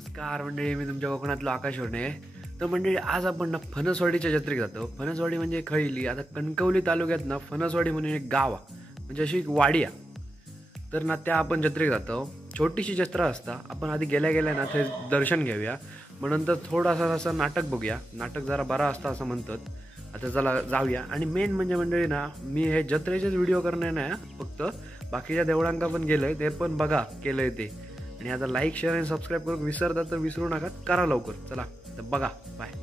नमस्कार मंडळी, मी तुमच्या कोकणातलो आकाश वर्णे. तर मंडळी, आज आपण ना फणसवाडीच्या जत्रेक जातो. फणसवाडी म्हणजे खयली, आता कणकवली तालुक्यात ना फणसवाडी म्हणून एक गाव म्हणजे अशी एक वाडी आहे. तर ना त्या आपण जत्रेक जातो. छोटीशी जत्रा असता. आपण आधी गेल्या गेल्या ना ते दर्शन घेऊया, मग नंतर थोडासा असं नाटक बघूया. नाटक जरा बरा असता असं म्हणतात. आता चला जाऊया. आणि मेन म्हणजे मंडळी ना, मी हे जत्रेचेच व्हिडिओ करणे नाही, फक्त बाकीच्या देवळांका पण गेलोय, ते पण बघा केलंय ते. आणि आता लाईक शेअर आणि सबस्क्राईब करून विसरता तर विसरू नका, करा लवकर. चला तर बघा, बाय.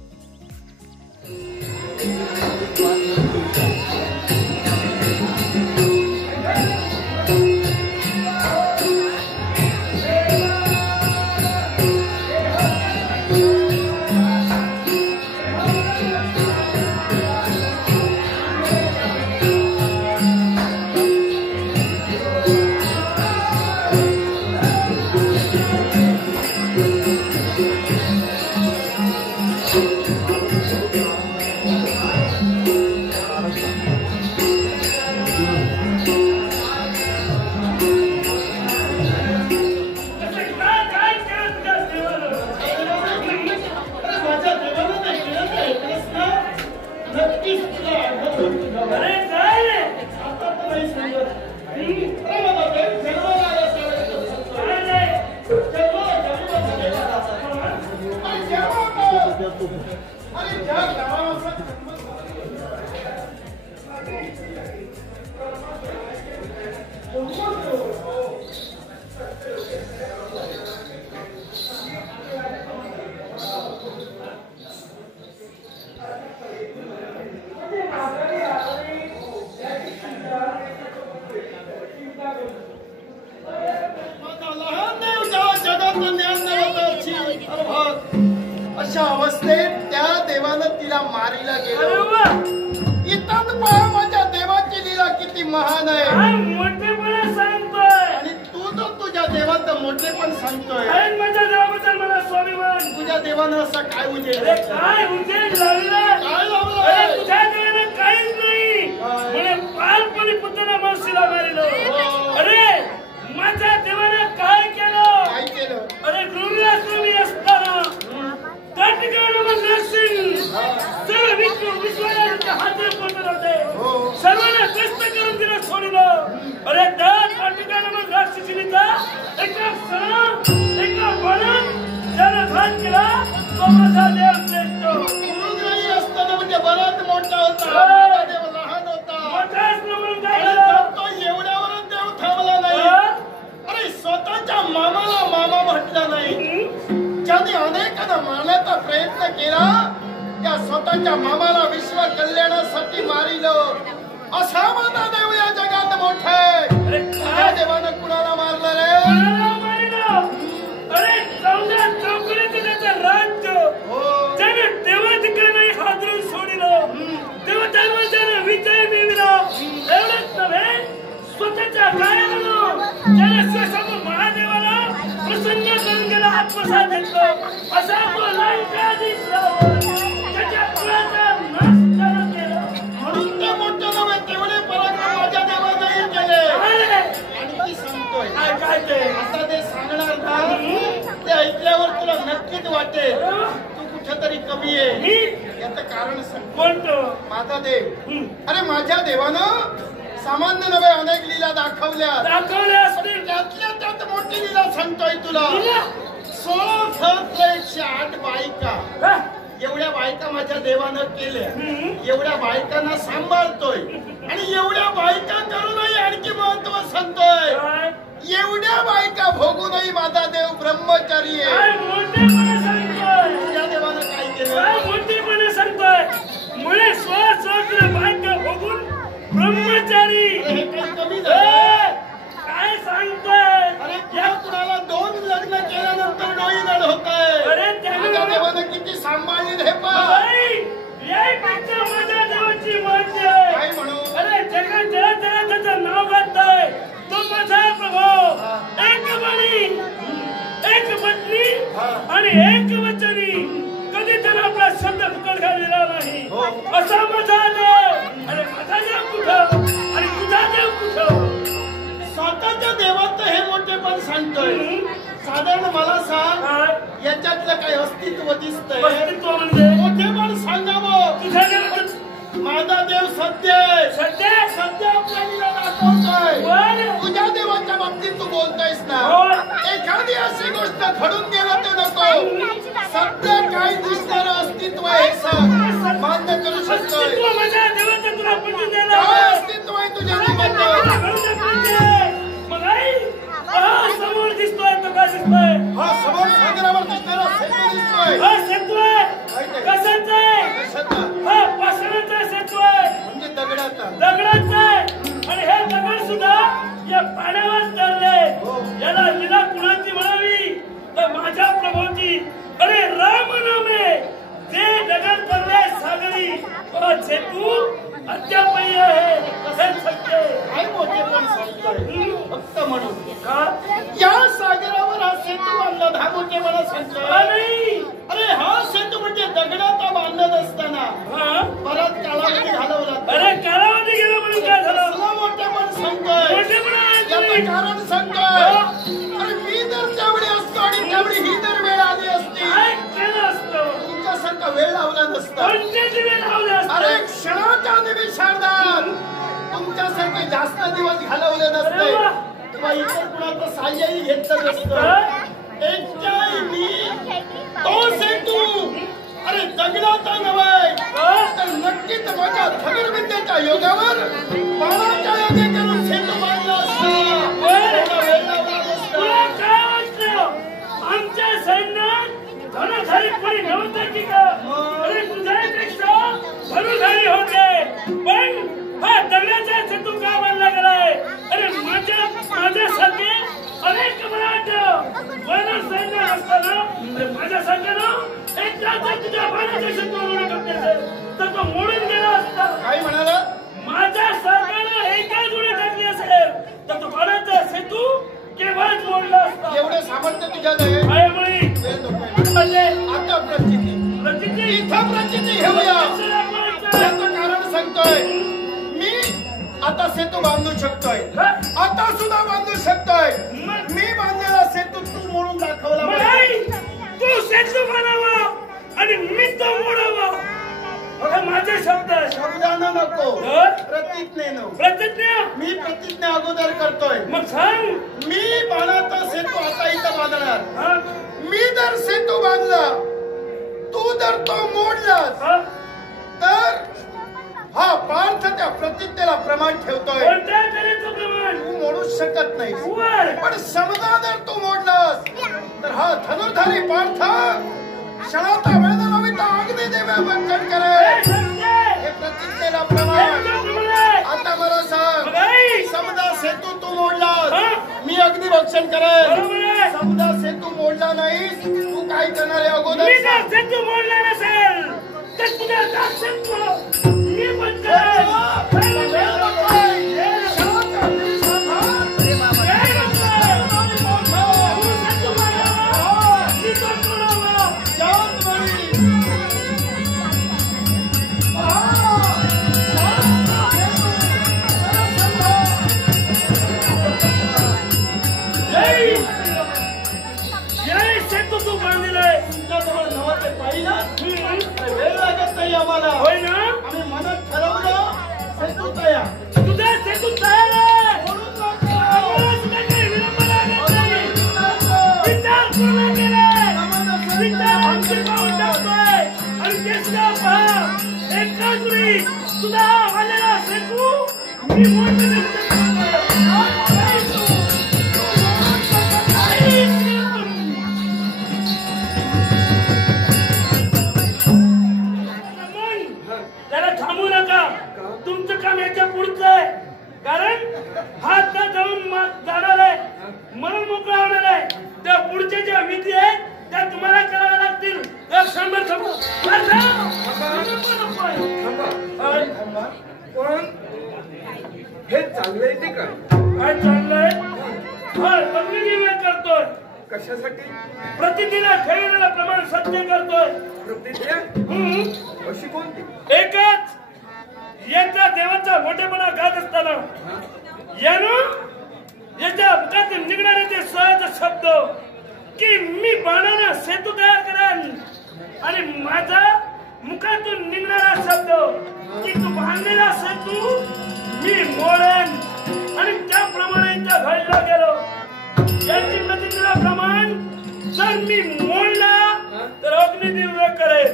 अशा अवस्थेत त्या देवानं तिला मारीला गेलो. इथं पहा माझ्या देवाची लीला किती महान आहे. मोठेपणा सांगतोय आणि तू तर तुझ्या देवाचं मोठेपण सांगतोय. माझ्या देवाबद्दल मला स्वाभिमान. तुझ्या देवानं असं काय उजेड काय उजेड लावला, काय लावलं? तुझ्या देवानं काहीच नाही. म्हणे बालपणी पुत्राला मावशीला मारिलं. अरे माझ्या देवानं काय केलं? काय केलं? अरे गृहस्थी असताना त्या ठिकाणी विश्वाच्या हातात पडत होते. सर्वांना कष्ट करून तिला सोडलं. अरे त्या ठिकाणी मग राक्षसीचा एका क्षणात एका बाणात त्याला घात केला. तो माझा देव श्रेष्ठ. गुरुग्रही असताना म्हणजे बराच मोठा होता, माझा देव लहान होता. मोठाच म्हणून काय अरे झालं? तो एवढ्यावरच देव थांबला नाही. अरे स्वतःच्या मामाला मामा म्हटलं नाही. ज्याने अनेकांना मारण्याचा प्रयत्न केला, त्या स्वतःच्या मामाला विश्व कल्याणासाठी मारिलं. असा माझा देव या जगात मोठा आहे. त्या देवानं कुणाला मारलं रे? अरे चौदा चौकड्याचं त्याचं राज्य त्याने देवाधिका नाही हादरून सोडिलं. तेव्हा त्यानं विजय मिळविला. एवढंच नव्हे, स्वतःच्या गायानं त्याने स्वसमोर महादेवाला प्रसन्न करून गेला, आत्मसात घेतलं. असा तो लंकाधीश रावण त्याच्या कुळाचा नाश त्यानं केला. म्हणून ते मोठं नव्हे, तेवढे पराक्रम माझ्या देवानंही केले. आणखी सांगतोय काय ते आता ते सांगणार ना, ते ऐकल्यावर तुला नक्कीच वाटेल तू कुठेतरी कमी आहे. याचं कारण कोणतं? माझा देव. अरे माझ्या देवानं सामान्य नव्हे अनेक लीला दाखवल्या असतील. त्यातल्या त्यात मोठी लीला सांगतोय तुला. 16 सहस्र 108 बायका, एवढ्या बायका माझ्या देवानं केल्या. एवढ्या बायकांना सांभाळतोय आणि एवढ्या बायका करूनही आणखी महत्व सांगतोय. एवढ्या बायका भोगूनही माझा देव ब्रह्मचारी आहे. तुझ्या देवानं काय केलं? मोठेपणे सांगतोय. मुळे 16 बायका बघून ब्रह्मचारी. हे काही कमी झालं? काय सांगतोय? अरे या कुणाला 2 लग्न केल्यानंतर डोई नड होत आहे. अरे माझ्या देवानं किती सांभाळली हे पहा. यापेक्षा माझ्या देवाची मान्य आहे. काय म्हणू? अरे जगात जरा त्याचं नाव घातलंय. तो माझा प्रभाव एक बळी, एक पत्नी आणि एक वचनी. कधी त्याला आपला शब्द फुकट घाललेला नाही. असा माझा देव. अरे माझा देव कुठं आणि तुझा देव कुठं? स्वतःच्या देवाचं हे मोठेपण सांगतोय. साधारण मला सांग, या यातलं काही अस्तित्व दिसतंय अस्तित्व म्हणजे मोठेपण सांगावं. तुझ्या देवाचं माझा देव सत्य आहे. सध्या सत्य आपल्याला दाखवतोय. बरं. तुझ्या देवाच्या बाबतीत तू बोलतोयस ना. हो. एखादी अशी गोष्ट घडून गेलं तर नको. सत्य काय दिसणारं अस्तित्व आहे सांग. मान्य करू शकतोय. अस्तित्व माझ्या देवाचं तुला पटवून द्यायला काय हवं. अस्तित्व आहे तुझ्या तुला देवाचं? घडून दाखवायचे. मग आई हा समोर दिसतोय तो काय दिसतोय हा समोर सागरावर दिसणारा सेतू दिसतोय. हा सेतू आहे कशाचा आहे कशाचा? हा पाषाणाचा सेतू आहे म्हणजे दगडाचा. दगडाचा आहे आणि हे दगड सुद्धा या पाण्यावर तरले याला लीला कुणाची म्हणावी तर माझ्या प्रभूची. अरे राम नामे जे दगड तरले सागरी तो सेतू अद्यापही आहे हे सत्य आहे. काय मोठेपण सांगतोय फक्त म्हणून का या सागरावर हा सेतू बांधला. हा मोठेपणा का सांगतोय. नाही अरे हा सेतू म्हणजे दगडाचा बांधत असताना हा परत कालावधी घालवला. अरे कालावधी गेला म्हणून काय झालं कसला मोठेपण सांगतोय. मोठेपणा आहे याचं तुम्ही. कारण सांगतोय. अरे मी जर त्यावेळी असतो आणि त्यावेळी ही जर वेळ आली असती काय केलं असतं तुमच्यासारखा वेळ लावला नसता. कोणते दिवे लावले अरे असते क्षणाच्या निमिषार्धात तुमच्यासारखे जास्त दिवस घालवले नसते अरे वा. किंवा इतर कुणाचं साह्यही घेतलं नसतं. एकट्याने तो सेतू अरे दगडाचा नव्हे तर नक्कीच माझ्या धनुर्विद्येच्या योगावर बाणाच्या योगे करून सेतू बांधला असता. एवढा वेळ लावला नसता. तुला काय वाटलं आमच्या सैन्यात धनुधारी कोणी नव्हतं की का अरे तुझ्यापेक्षा धनुधारी होते पण हा दगडाचा सेतू का बांधला गेलाय. अरे माझ्यासारखे अनेक मराठ वैरण सैन्य असताना माझ्यासारख्यानं एक जर तुझ्या बाणाच्या सेतूवर उडी टाकली असेल तर तो मोडून गेला असता. काय म्हणाला? माझ्या सरकारनं एकाच उडी टाकली असेल तर तो बाणाचा सेतू केव्हाच मोडला असता. एवढं सामर्थ्य तुझ्यात आहे. पायामुळे वेळ नको. म्हणजे आता प्रचिती प्रतिज्ञा इथं प्रचिती घेऊया. याचं कारण सांगतोय. मी आता सेतू बांधू शकतोय. आता सुद्धा बांधू शकतोय. मी बांधलेला सेतू तू मोडून दाखवला पाहिजे. तू सेतू बनावा आणि मी तो मोडावा हे माझे शब्द आहे. शब्दानं नको तर? प्रतिज्ञेनं. प्रतिज्ञा मी प्रतिज्ञा अगोदर करतोय. मग सांग मी बाणाचा सेतू आता इथं बांधणार. हा? मी जर सेतू बांधला तू जर तो मोडलास हा? तर हा पार्थ त्या प्रतिज्ञेला प्रमाण ठेवतोय. कोणत्या तऱ्हेचं प्रमाण तू मोडूच शकत नाही. वर पण समजा जर तू मोडलास तर हा धनुर्धारी पार्थ क्षणाचा वेळ नव्हे तर अग्नी देव्या बंधन हे करेल. सत्य हे प्रतिज्ञेला प्रमाण. आता मला सांग समजा सेतू तू मोडलास हा? मी अग्निभक्षण करेल. बरोबर आहे. समजा सेतू मोडला नाही तू काय करणार आहे अगोदर मी सांग. जर सेतू मोडला नसेल तर तुझ्या सेतू मी बंद करेल. तुमच्याजवळ नवं ते पाहिलं वेळ लागत नाही आम्हाला. होय ना आम्ही मनात ठरवलं सेतू तयार. तुझा सेतू तयार आहे. मोडून टाकू. आम्हाला सुद्धा काही विलंब लागत नाही. विचार पूर्ण केलाय. विचार आमचे पाऊल टाकतोय आणि ते सुद्धा पहा एकाच वेळी तुझा आलेला सेतू मी मोडून त्याला थांबू नका. तुमचं काम याच्या पुढचं आहे कारण हात जाऊन जाणार आहे म्हणून मोकळा होणार आहे. त्या पुढच्या ज्या विधी आहेत त्या तुम्हाला कराव्या लागतील. एक शंभर पण हे चांगलंय ते काय? काय चाललंय वेळ करतोय. कशासाठी? प्रतिज्ञेला ठेवलेलं प्रमाण सत्य करतोय. प्रतिज्ञा अशी कोणती? एकच याच्या देवाचा मोठेपणा गात असताना यानं याच्या मुखातून निघणारे ते सहज शब्द की मी बाणाला सेतू तयार करेन आणि माझा मुखातून निघणारा शब्द की तू बांधलेला सेतू मी मोडेन आणि त्याप्रमाणे त्या घडला गेलो. याची प्रतिक्रियाप्रमाणे जर मी मोडला तर अग्निदिव्य करेन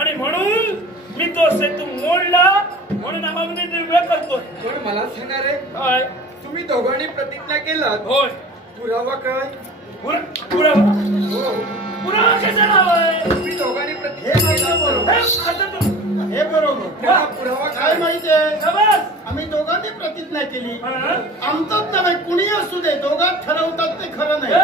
आणि म्हणून मी तो सेतू मोडला म्हणून अग्निदिव्य करतोय. पण मला सांगा रे, काय तुम्ही दोघांनी प्रतिज्ञा केलात, होय पुरावा काय? पुरावा हो, पुरावा कशाला हवाय? तुम्ही दोघांनी प्रतिज्ञा केलात. हे बरोबर. पुरावा काय काय? माहितीये, शाबास. आम्ही दोघांनी प्रतिज्ञा केली. हा? आमचंच नव्हे, कुणी असू दे, दोघात ठरवतात ते खरं नाही. ए,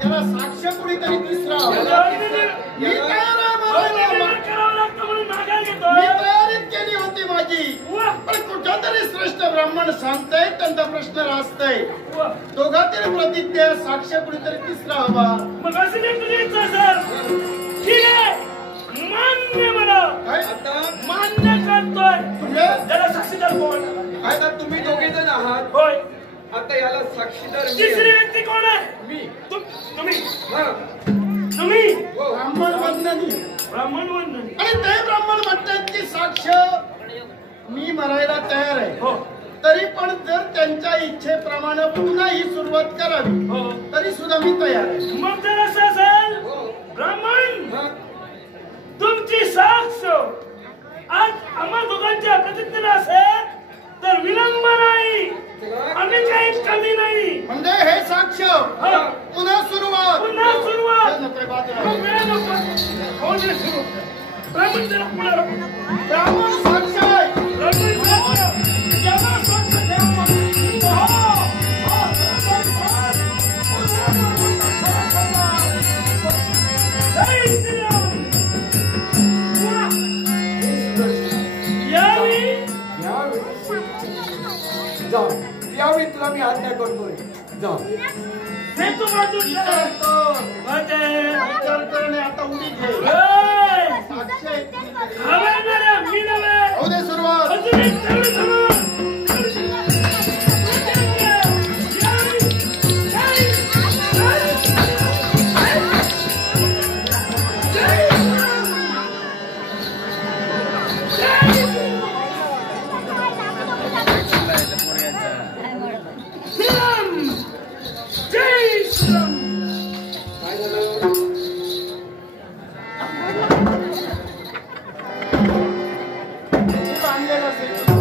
त्याला साक्ष कुणीतरी तिसरा हवा. मी अग्निदिव्य तयार आहे मारायला. करावं लागतं म्हणून माघार मी घेतोय. तयारीत केली होती माझी. वा, पण कुठंतरी श्रेष्ठ ब्राह्मण सांगतायत, त्यांचा प्रश्न राहतय. वा. दोघातील प्रतिज्ञा साक्ष कुणीतरी तिसरा हवा. मग अशी नाही तुझी इच्छा सर. ठीक आहे, मान्य मला काय आता मान्य करतोय. म्हणजे त्याला साक्षीदार कोण? आता तुम्ही दोघे जण आहात. होय. आता याला साक्षीदार मी तिसरी आहे. व्यक्ती कोण आहे? मी. तुम्ही हा. तुम्ही हो. ब्राह्मण वंदनी. ब्राह्मण वंदन. आणि ते ब्राह्मण म्हणतात की साक्ष मी मरायला तयार आहे. हो तरी पण जर त्यांच्या इच्छेप्रमाणे पुन्हा ही सुरुवात करावी हो. तरी सुद्धा मी तयार आहे. मग जर असं असेल हो. ब्राह्मण हा. तुमची साक्ष आज आम्हा दोघांच्या प्रतिज्ञेला असेल तर विलंब नाही, आम्ही काही कमी नाही. म्हणजे हे साक्ष हा. पुन्हा सुरुवात. पुन्हा सुरुवात. हे नको बाजूला. मग वेळ नको. हो दे सुरू. ब्राह्मण जरा पुढे राहा. ब्राह्मण साक्ष आहे. ब्राह्मण साक्ष. जेव्हा साक्ष तेव्हा. हो. हो. जय श्रीराम. वा. यावेळी जाऊ. यावेळी तुला मी आज्ञा करतोय. जाऊ. सेतू बांधून ठेवा. विचार करणे आता उडी घे. ए, साक्ष आहे. घाबरणाऱ्या मी नव्हे. होऊ दे सुरुवात. अजून एक तेवढं थांबा. जय श्रीराम. काय झालं? मी बांधलेला सेतू.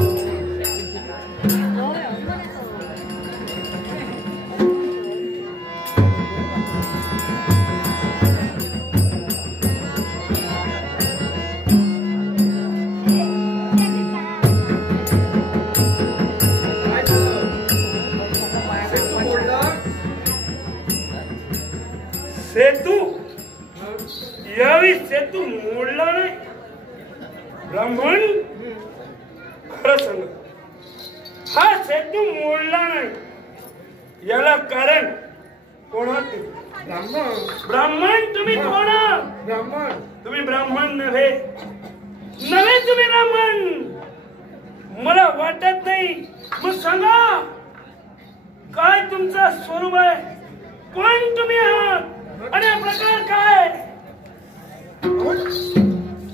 काय झालं? सेतू मोडला? सेतू हा. यावेळी सेतू मोडला नाही. ब्राह्मण खरं सांग, हा सेतू मोडला नाही. याला कारण कोणा? ब्राह्मण. ब्राह्मण तुम्ही कोण? ब्राह्मण. तुम्ही ब्राह्मण नव्हे. नव्हे तुम्ही ब्राह्मण. मला वाटत नाही. मग सांगा काय तुमचा स्वरूप आहे? कोण तुम्ही आहात आणि हा प्रकार काय?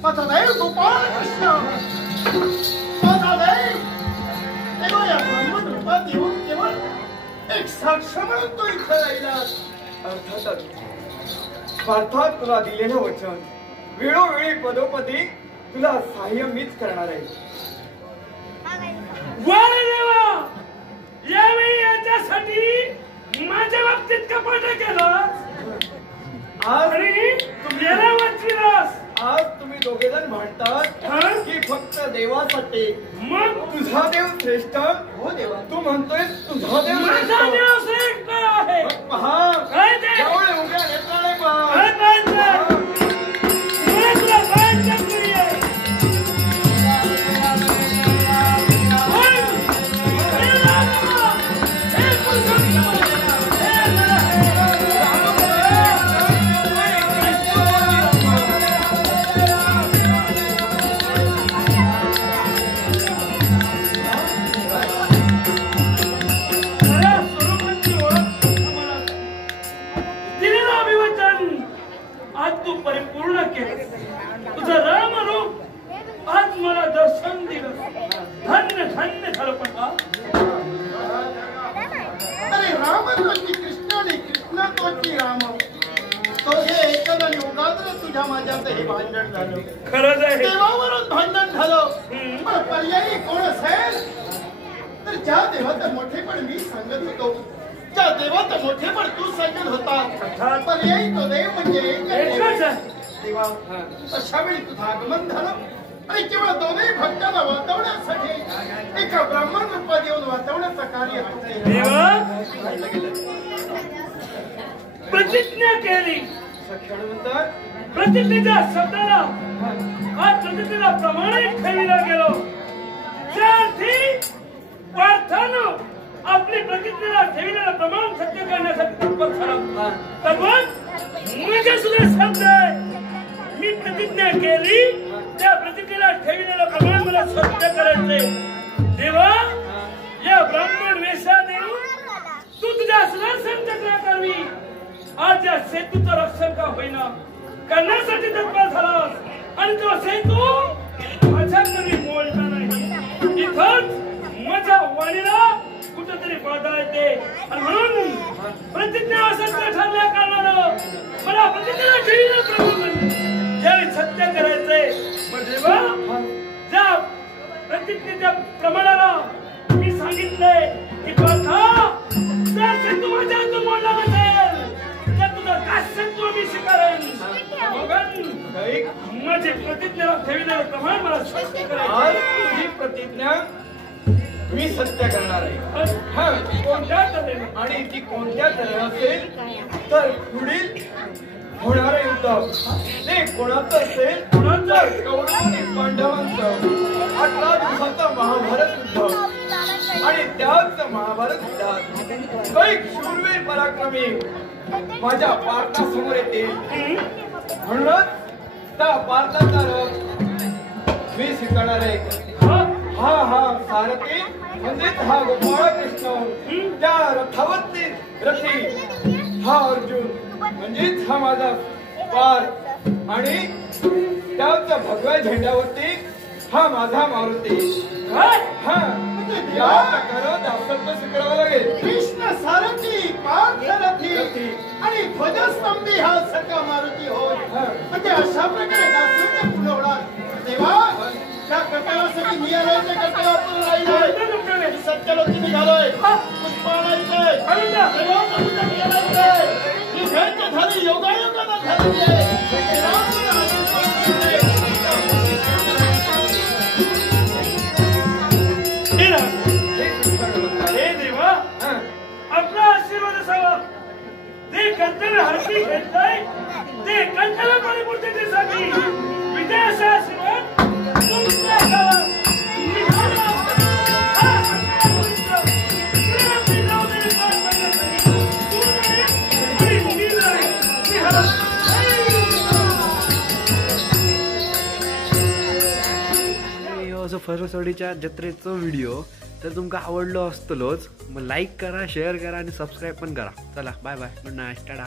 माझा देव गोपाळ कृष्ण. माझा देव तेव्हा या ब्राह्मण रूपात येऊन केवळ एक साक्ष म्हणून तो इथं राहिला. अर्थातच पार्थात तुला दिलेलं वचन वेळोवेळी पदोपदी तुला सहाय्य मीच करणार आहे. वारे देवा, यावेळी याच्यासाठी माझ्या बाबतीत कपाट केलं आज आणि तू याला वाचविलास. आज तुम्ही दोघे जण म्हणतात हा? की फक्त देवासाठी. मग तुझा देव श्रेष्ठ. हो देवा. तू म्हणतोय तुझा देव माझा श्रेष्ठ. देव श्रेष्ठ आहे. मग पहा काय ते? जवळ उभ्या नेत्राने पहा. काय पाहिजे? मला तुला पाहायचं नाहीये. पण हे रामा, हे पुरुषोत्तम, हे खऱ्या स्वरूपाची ओळख आम्हाला आज तू परिपूर्ण केलं. तुझं रामरूप आज मला दर्शन दिलं. धन्य धन्य झालं. पण अरे राम तोची कृष्ण आणि कृष्ण तोची राम. तो हे एकच आणि उगाच तुझ्या माझ्यात हे भांडण झालं. खरंच आहे. देवावरून भांडण झालं. पण पर्यायी कोण असेल तर ज्या देवाचं मोठेपण मी सांगत होतो, ज्या देवाचं मोठेपण तू सांगत होता, पर्यायी तो देव म्हणजे एकच आहे. देवा. अशा वेळी तुझं आगमन झालं आणि केवळ दोन्ही भक्तांना वाचवण्यासाठी एका ब्राह्मण रूपात येऊन वाचवण्याचं कार्य तू केलं. देवा प्रतिज्ञा केली. प्रतिज्ञेच्या शब्दाला आज प्रतिज्ञेला प्रमाणित ठेविला गेलो. त्यार्थी पार्थानं आपली प्रतिज्ञेला ठेविलेलं प्रमाण सत्य करण्यासाठी तत्पर झाला. तर मग माझे सुद्धा शब्द आहे. मी प्रतिज्ञा केली, त्या प्रतिज्ञेला ठेविलेलं प्रमाण मला सत्य करायचे. देवा या ब्राह्मण वेशात येऊन तू तुझ्या सुदर्शन चक्रा करवी आज या सेतूचं रक्षण का होईना करण्यासाठी तत्पर झालास. आणि तो सेतू माझ्याकडे बोलता नाही. इथंच माझ्या वाणीला कुठेतरी बाधा येते. आणि म्हणून प्रतिज्ञा असत्य ठरल्या कारणानं मला प्रतिज्ञा ठेवलं प्रमाण ज्यावेळी सत्य करायचंय. मग देवा ज्या प्रतिज्ञेच्या प्रमाणाला मी सांगितलंय की पार्था त्या सेतू माझ्या हातून मोडला नसेल तर तुझं काश्यत्व मी स्वीकारेन. माझी प्रतिज्ञा ठेवलेलं प्रमाण मला सत्य करायचं. ही प्रतिज्ञा मी सत्य करणार आहे. कोणत्या तऱ्हेने आणि ती कोणत्या तऱ्हेने असेल तर पुढील होणारं युद्ध ते कोणाचं असेल. कोणाचं? कौरव आणि पांडवांचं 18 दिवसाचं महाभारत युद्ध. आणि त्याच महाभारत युद्धात कैक शूरवीर पराक्रमी माझ्या पार्थासमोर येतील. म्हणूनच त्या पार्थाचा रथ मी स्वीकारणार आहे. हा सारथी म्हणजेच हा गोपाळ कृष्ण, त्या रथावरती रथी हा अर्जुन म्हणजेच हा माझा पार्थ, आणि त्याच भगव्या झेंड्यावरती हा माझा मारुती. हा या प्रकारात दासत्व स्वीकारावं लागेल. कृष्ण सारथी, पार्थ रथी आणि ध्वजस्तंभी हा सखा मारुती होय. म्हणजे अशा प्रकारे दासत्व पुरवणार. देवा त्या कर्तव्यासाठी मी आलोय, त्या कर्तव्यातून राहिलोय. सत्यलोकी निघालोय. पुष्पा आणायचंय. देवाचं केलायचंय. ही भेट झाली योगायोगानं झालेली आहे. आपला आशीर्वाद असावा. ते कर्तव्य हाती घेतलंय ते कर्तव्य परिपूर्ततेसाठी विजयाचा आशीर्वाद तुमचा असावा. असं फणसवाडीच्या जत्रेचं व्हिडिओ तर तुमका आवडलो असतलोच. मग लाईक करा, शेअर करा आणि सबस्क्राईब पण करा. चला bye bye, good night, Tata.